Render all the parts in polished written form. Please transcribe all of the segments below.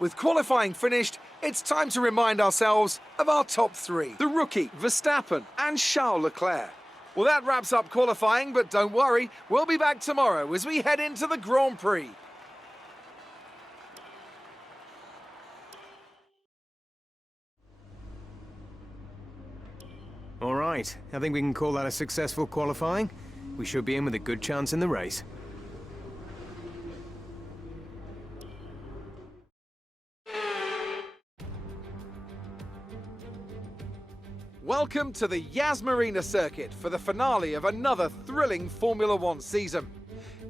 With qualifying finished, it's time to remind ourselves of our top three. The rookie, Verstappen, and Charles Leclerc. Well, that wraps up qualifying, but don't worry, we'll be back tomorrow as we head into the Grand Prix. All right, I think we can call that a successful qualifying. We should be in with a good chance in the race. Welcome to the Yas Marina circuit for the finale of another thrilling Formula One season.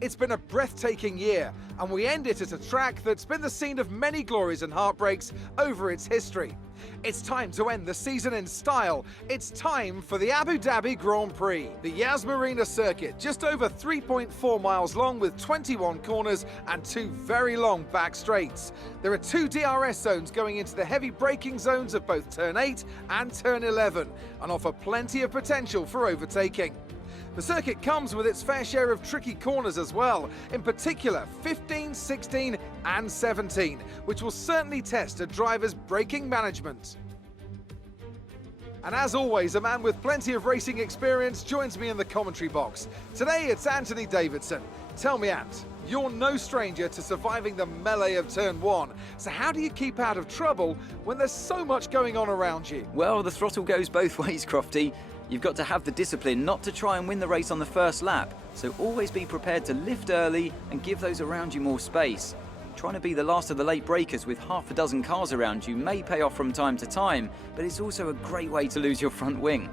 It's been a breathtaking year, and we end it at a track that's been the scene of many glories and heartbreaks over its history. It's time to end the season in style. It's time for the Abu Dhabi Grand Prix. The Yas Marina circuit, just over 3.4 miles long with 21 corners and 2 very long back straights. There are 2 DRS zones going into the heavy braking zones of both Turn 8 and Turn 11 and offer plenty of potential for overtaking. The circuit comes with its fair share of tricky corners as well, in particular 15, 16 and 17, which will certainly test a driver's braking management. And as always, a man with plenty of racing experience joins me in the commentary box. Today it's Anthony Davidson. Tell me, Ant, you're no stranger to surviving the melee of Turn 1, so how do you keep out of trouble when there's so much going on around you? Well, the throttle goes both ways, Crofty. You've got to have the discipline not to try and win the race on the first lap, so always be prepared to lift early and give those around you more space. Trying to be the last of the late breakers with half a dozen cars around you may pay off from time to time, but it's also a great way to lose your front wing.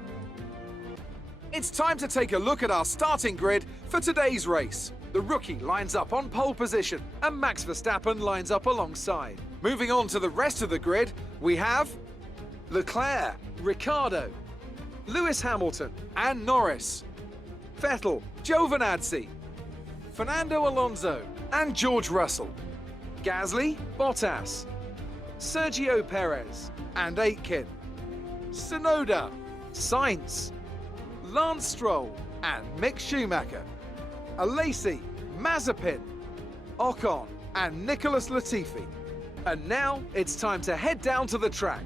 It's time to take a look at our starting grid for today's race. The rookie lines up on pole position, and Max Verstappen lines up alongside. Moving on to the rest of the grid, we have Leclerc, Ricciardo, Lewis Hamilton and Norris, Vettel, Giovinazzi, Fernando Alonso and George Russell, Gasly, Bottas, Sergio Perez and Aitken, Tsunoda, Sainz, Lance Stroll and Mick Schumacher, Alesi, Mazepin, Ocon and Nicholas Latifi. And now it's time to head down to the track.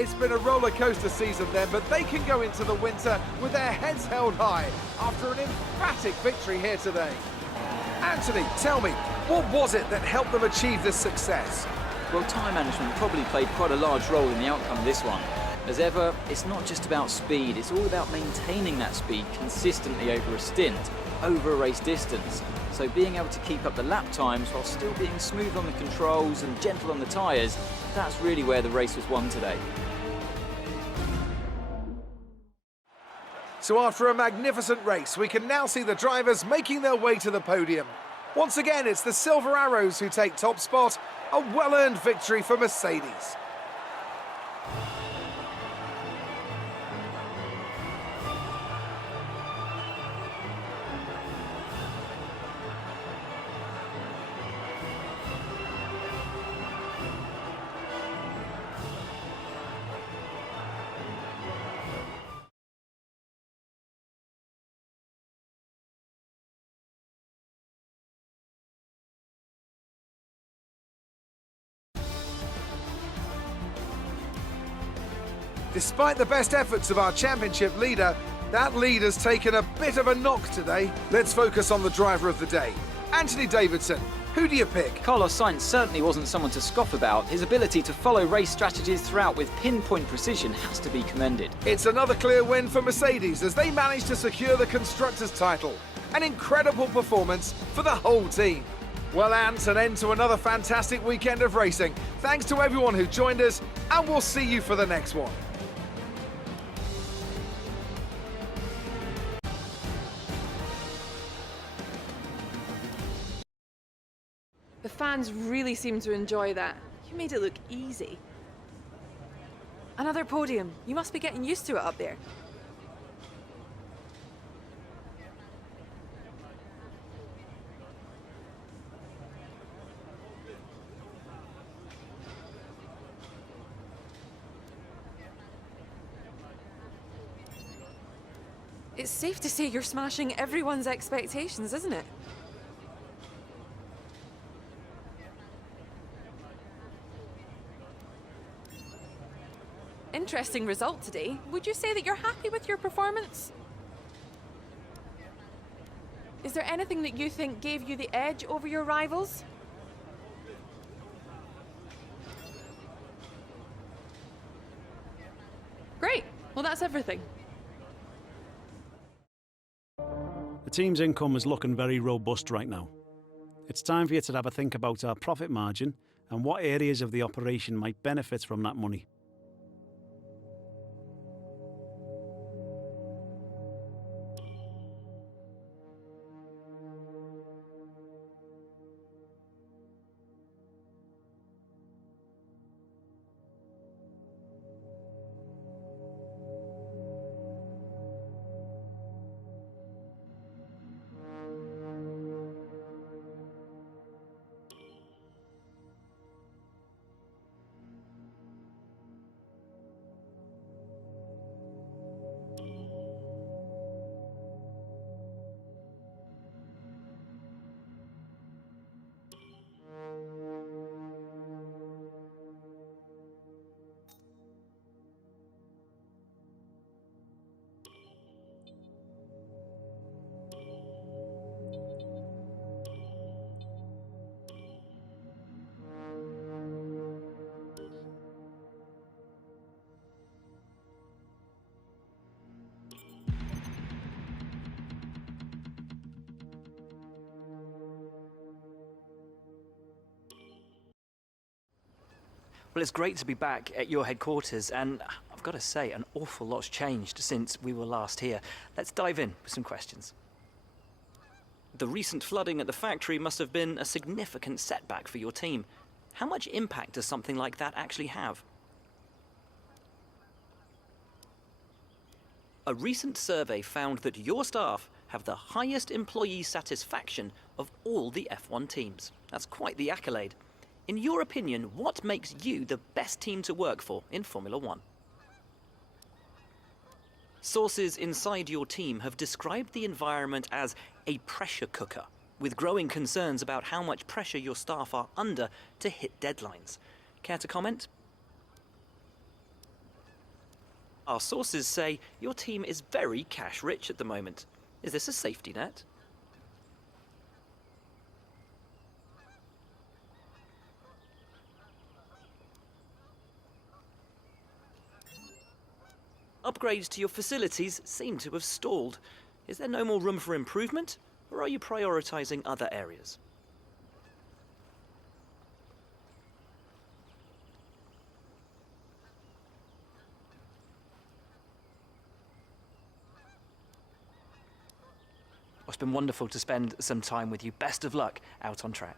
It's been a roller coaster season then, but they can go into the winter with their heads held high after an emphatic victory here today. Anthony, tell me, what was it that helped them achieve this success? Well, time management probably played quite a large role in the outcome of this one. As ever, it's not just about speed, it's all about maintaining that speed consistently over a stint, over a race distance. So being able to keep up the lap times while still being smooth on the controls and gentle on the tyres, that's really where the race was won today. So after a magnificent race, we can now see the drivers making their way to the podium. Once again, it's the Silver Arrows who take top spot, a well-earned victory for Mercedes. Despite the best efforts of our championship leader, that lead has taken a bit of a knock today. Let's focus on the driver of the day. Anthony Davidson, who do you pick? Carlos Sainz certainly wasn't someone to scoff about. His ability to follow race strategies throughout with pinpoint precision has to be commended. It's another clear win for Mercedes as they managed to secure the Constructors' title. An incredible performance for the whole team. Well, Ant, an end to another fantastic weekend of racing. Thanks to everyone who joined us, and we'll see you for the next one. The fans really seem to enjoy that. You made it look easy. Another podium. You must be getting used to it up there. It's safe to say you're smashing everyone's expectations, isn't it? Interesting result today. Would you say that you're happy with your performance? Is there anything that you think gave you the edge over your rivals? Great. Well, that's everything. The team's income is looking very robust right now. It's time for you to have a think about our profit margin and what areas of the operation might benefit from that money. Well, it's great to be back at your headquarters, and I've got to say, an awful lot's changed since we were last here. Let's dive in with some questions. The recent flooding at the factory must have been a significant setback for your team. How much impact does something like that actually have? A recent survey found that your staff have the highest employee satisfaction of all the F1 teams. That's quite the accolade. In your opinion, what makes you the best team to work for in Formula One? Sources inside your team have described the environment as a pressure cooker, with growing concerns about how much pressure your staff are under to hit deadlines. Care to comment? Our sources say your team is very cash rich at the moment. Is this a safety net? Upgrades to your facilities seem to have stalled. Is there no more room for improvement, or are you prioritizing other areas? It's been wonderful to spend some time with you. Best of luck out on track.